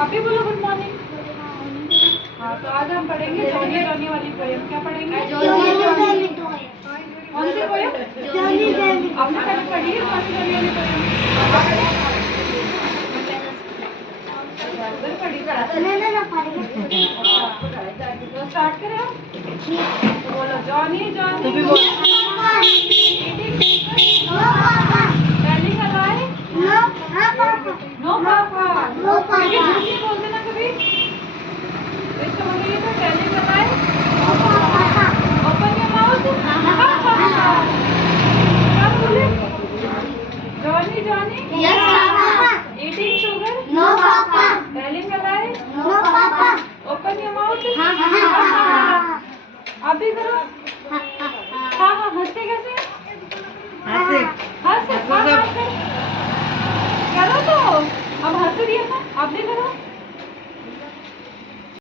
आप भी बोलो गुड मॉर्निंग। हाँ, तो आज हम पढ़ेंगे जॉनी जॉनी वाली पोएम। क्या पढ़ेंगे? कौन सी पोएम? आपने पहले पढ़ी है जॉनी जॉनी वाली पोएम? तो स्टार्ट करें हम? तो बोलो जॉनी जॉनी पहली लगाए नो पापा बोलते ना कभी। इसका मतलब ये था पहले लगाए ओपन योर माउथ। क्या बोले? जॉनी जॉनी ईटिंग शुगर पहले लगाए ओपन योर माउथ। आप भी करो। हाँ हाँ, हंसते कैसे? हंस करो तो। अब हंस रही है ना, आप भी करो।